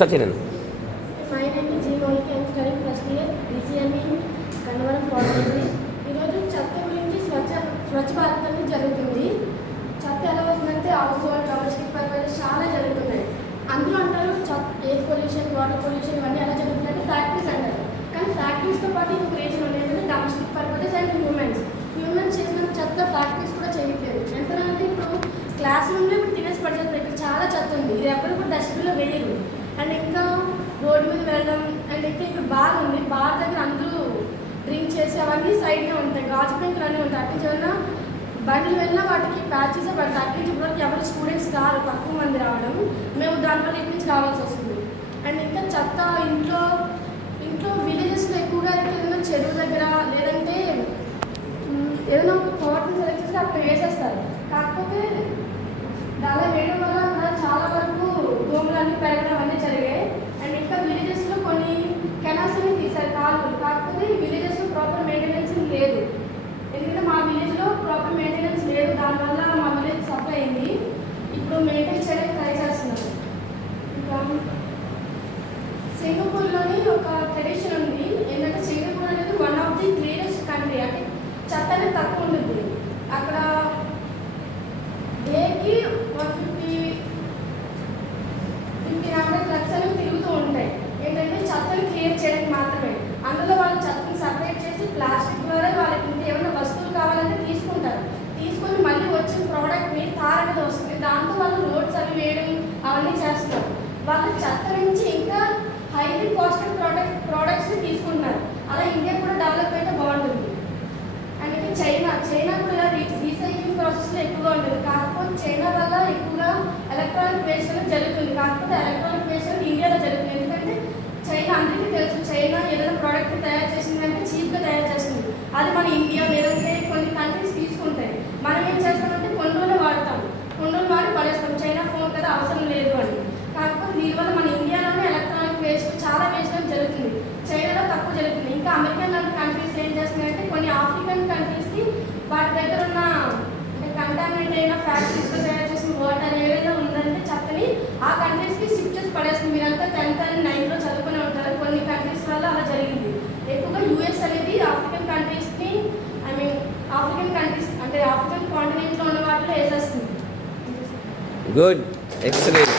Start చేయండి. My name is G. Monica. I am studying first year DCM in Gannavaram Polytechnic. ఈరోజు చెత్త గురించి స్వచ్ఛ భారత్ అనేది జరుగుతుంది. చెత్త ఎలా వస్తుందంటే హౌస్ హోల్డ్ డొమెస్టిక్ పర్పస్ చాలా జరుగుతున్నాయి. అందులో అంటారు ఎయిర్ పొల్యూషన్, వాటర్ పొల్యూషన్ ఇవన్నీ ఎలా జరుగుతున్నాయంటే ఫ్యాక్టరీస్ అంటారు. కానీ ఫ్యాక్టరీస్తో పాటు ఇంకొక రీజన్ ఉండేది డొమెస్టిక్ పర్పస్ అండ్ హ్యూమన్స్ చేసిన చెత్త ఫ్యాక్టరీస్ కూడా చేయట్లేదు. ఎంతనంటే ఇప్పుడు క్లాస్ రూమ్లో ఇప్పుడు తినేసి పడిచేస్తారు. ఇక్కడ చాలా చెత్త ఉంది. ఇది ఎవరు కూడా డస్ట్బిన్లో వేయరు. అండ్ ఇంకా రోడ్డు మీద వెళ్ళడం అండ్ ఇంకా ఇక్కడ బార్ ఉంది. బార్ దగ్గర అందరూ డ్రింక్ చేసి అవన్నీ సైడ్లో ఉంటాయి. గాజు పెంకులు అన్నీ ఉంటాయి. అట్నుంచి ఏమన్నా బండ్లు వెళ్ళినా వాటికి ప్యాచెసే పడతాయి. అట్నుంచి ఇప్పటివరకు ఎవరు స్టూడెంట్స్ రారు, తక్కువ మంది రావడం. మేము దానివల్ల ఇటు నుంచి రావాల్సి వస్తుంది. అండ్ ఇంకా చెత్త ఇంట్లో విలేజెస్లో ఎక్కువగా అయితే ఏదైనా చెరువు దగ్గర లేదంటే ఏదైనా ఒక తోటని సెలెక్ట్ చేసి అక్కడ వేసేస్తారు. కాకపోతే అలా వేయడం వల్ల అక్కడ చాలా వరకు దోమలన్నీ పెరగడం అన్నీ జరిగాయి. అండ్ ఇంకా విలేజెస్లో కొన్ని కెనాల్స్ అన్ని తీశారు, కాలువలు. కాకపోతే విలేజెస్లో ప్రాపర్ మెయింటెనెన్స్ లేదు. ఎందుకంటే మా విలేజ్లో ప్రాపర్ మెయింటెనెన్స్ లేదు. దానివల్ల మా విలేజ్ సఫర్ అయింది. ఇప్పుడు మెయింటైన్ చేయడానికి ట్రై చేస్తున్నాను. ఇంకా సింగపూర్లోని ఒక ట్రెడిషన్ ఉంది. ఏంటంటే సింగపూర్ అనేది one of the cleanest country. అంటే చెత్త అనేది తక్కువ ఉంటుంది అక్కడ. డేకి 150 ట్రక్స్ అనేవి తిరుగుతూ ఉంటాయి. ఏంటంటే చెత్తని క్లియర్ చేయడానికి మాత్రమే. అందులో వాళ్ళు చెత్తని సపరేట్ చేసి ప్లాస్టిక్ ద్వారా వాళ్ళకి ఇంకా ఏమైనా వస్తువులు కావాలంటే తీసుకుంటారు. తీసుకొని మళ్ళీ వచ్చిన ప్రోడక్ట్ని తారఅనేది వస్తుంది. దాంతో వాళ్ళు రోడ్స్ అవి వేయడం అవన్నీ చేస్తారు. వాళ్ళ చెత్త నుంచి ఇంకా హైలీ కాస్టెడ్ ప్రోడక్ట్స్ని తీసుకుంటున్నారు. అలా ఇండియా కూడా డెవలప్ అయితే బాగుంటుంది. అండ్ ఇంకా చైనా కూడా రీసైక్లింగ్ ప్రాసెస్లో ఎక్కువగా ఉంటుంది. కాకపోతే చైనా వల్ల ఎక్కువగా ఎలక్ట్రానిక్ వేస్ట్ అనేది జరుగుతుంది. కాకపోతే ఎలక్ట్రానిక్ వేస్ట్ అనేది ఇండియాలో జరుగుతుంది. ఎందుకంటే చైనా అందరికీ తెలుసు, చైనా ఏదైనా ప్రోడక్ట్ తయారు చేసిందంటే చీప్గా తయారు చేస్తుంది. అది మన ఇండియా లేదంటే కొన్ని కంట్రీస్ తీసుకుంటాయి. మనం ఏం చేస్తామంటే కొన్ని రోజులు వాడతాం, కొన్ని రోజులు వాడి పడేస్తాం. చైనా ఫోన్ కదా అవసరం లేదు అని. కాకపోతే దీనివల్ల మన ఇండియాలోనే ఎలక్ట్రానిక్ వేస్ట్ చాలా వేస్ట్ అనేది జరుగుతుంది. చైనాలో తక్కువ జరుగుతుంది. ఇంకా అమెరికన్ లాంటి కంట్రీస్ ఏం చేస్తున్నాయంటే కొన్ని ఆఫ్రికన్ కంట్రీస్కి వాటి దగ్గర ఉన్న కంటామినేట్ అయిన ఫ్యాక్టరీస్లో తయారు చేసిన వాటర్ ఏదైనా ఉందంటే చెత్తని ఆ కంట్రీస్కి షిఫ్ట్ చేసి పడేస్తుంది. మీరంతా 10th and 9th చదువుకునే ఉంటారు. కొన్ని కంట్రీస్ వల్ల అలా జరిగింది. ఎక్కువగా యూఎస్ అనేది ఆఫ్రికన్ కంట్రీస్ని ఆఫ్రికన్ కంట్రీస్ అంటే ఆఫ్రికన్ కాంటినెంట్లో ఉన్న వాటిలో వేసేస్తుంది. Good, excellent.